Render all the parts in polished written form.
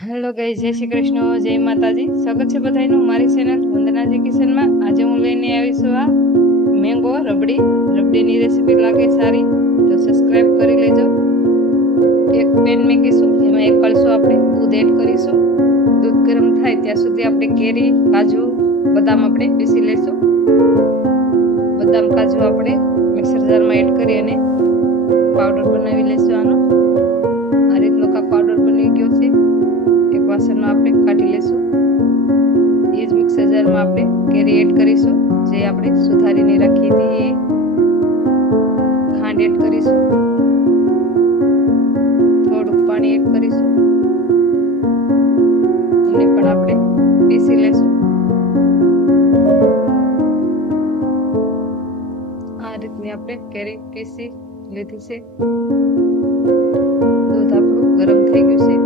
Hello guys, जय श्री कृष्ण, जय माताजी। स्वागत है बधाईનું મારી ચેનલ વંદનાજી કિચનમાં। આજે હું લઈને આવી છું આ મેંગો રબડીની રેસીપી લાગે સારી તો સબસ્ક્રાઇબ કરી લેજો। એક પેન મૂકીશું, એમાં એક કળશો આપણે દૂધ એડ કરીશું। દૂધ ગરમ થાય ત્યાં સુધી આપણે કેરી, કાજુ, બદામ આપણે પીસી લેશું। બદામ, કાજુ આપણે મિક્સર જારમાં એડ કરી અને પાવડર બનાવી લેશું। આનો આ રીતનો પાવડર બની ગયો છે। એક વાસણમાં આપણે કાઢી લેશું। એ જ મિક્સર જારમાં આપણે કેરી એડ કરીશું, જે આપણે સુધારીને રાખી હતી। એ ખાંડ એડ કરીશું, થોડુંક પાણી એડ કરીશું અને પણ આપણે પીસી લેશું। આ રીતની આપણે કેરી પીસી લીધી છે। દૂધ આપણું ગરમ થઈ ગયું છે।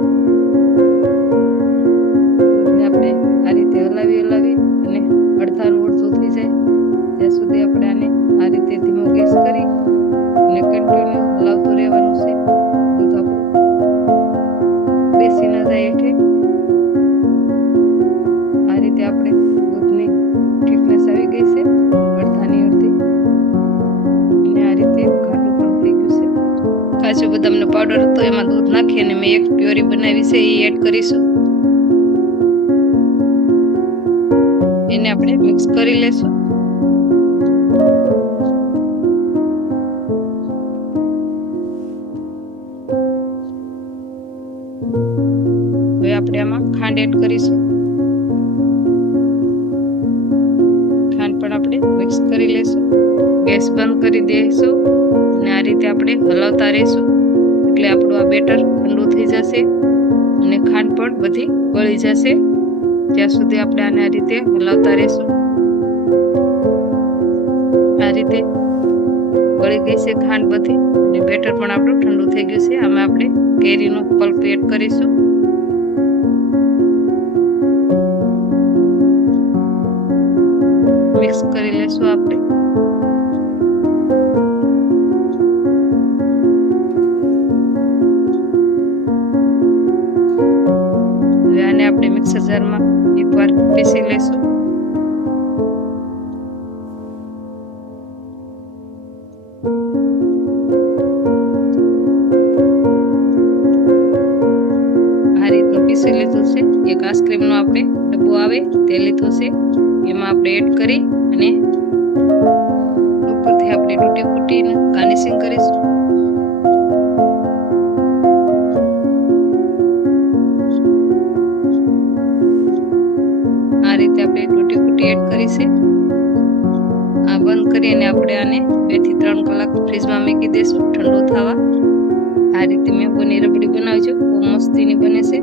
આ રીતે હલાવી અને અડધાનું અડધું થઈ જાય ત્યાં સુધી આપણે આને આ રીતે ધીમો ગેસ કરી અને કન્ટિન્યુ હલાવતું રહેવાનું છે। દૂધ આપણું બેસી ન જાય હેઠે। આ રીતે આપણે દૂધની ઠીકનેસ આવી ગઈ છે, અડધાની અડધી, અને આ રીતે ઘાટું પણ થઈ ગયું છે। કાજુ બદામનો પાવડર હતો, એમાં દૂધ નાખી અને મેં એક પ્યોરી બનાવી છે, એ એડ કરીશું। એને આપણે મિક્સ કરી લેશું। હવે આપણે આમાં ખાંડ એડ કરીશું। ખાંડ પણ આપણે મિક્સ કરી લેશું। ગેસ બંધ કરી દઈશું અને આ રીતે આપણે હલાવતા રહીશું, એટલે આપણું આ બેટર ઠંડુ થઈ જશે અને ખાંડ પણ બધી ગળી જશે। ત્યાં સુધી આપણે આને આ રીતે હલાવતા રહીશું। આ રીતે ગળી ગઈ છે ખાંડ બધી અને બેટર પણ આપણું ઠંડુ થઈ ગયું છે। આમાં આપણે કેરીનો પલ્પ એડ કરીશું। મિક્સ કરી લેશું આપણે। હવે આને આપણે મિક્સર જારમાં એકવાર પીસી લેશું। આ રીતનું પીસી લીધું છે। એક આઈસ્ક્રીમનો આપણે ડબ્બો આવે તે લીધો છે, એમાં આપણે એડ કરી અને ઉપરથી આપણે તૂટી ફૂટીને ગાર્નિશિંગ કરીશું। આ રીતે આપણે તૂટી ફૂટી એડ કરી છે। આ બંધ કરીને આપણે આને 2 થી 3 કલાક ફ્રીજમાં મૂકી દઈશું ઠંડુ થવા। આ રીતે મેંગોની રબડી બનાવજો, બહુ મસ્તીની બને છે।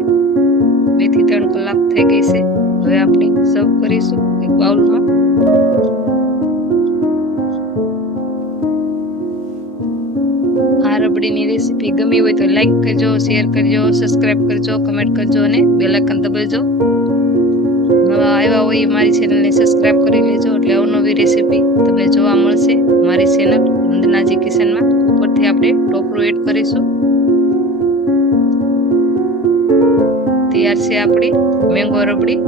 2 થી 3 કલાક થઈ ગઈ છે। હવે આપણે સર્વ કરીશું એક બાઉલમાં। આ રબડીની રેસીપી ગમી હોય તો લાઈક કરજો, શેર કરજો, સબસ્ક્રાઇબ કરજો, કમેન્ટ કરજો અને બેલ આઇકન દબાવજો। નવા આવ્યા હોય મારી ચેનલને સબસ્ક્રાઇબ કરી લેજો, એટલે અવનવી રેસીપી તમને જોવા મળશે મારી ચેનલ વંદનાજી કિચનમાં। ઉપરથી આપણે ટોપરું એડ કરીશું। તૈયાર છે આપણી મેંગો રબડી।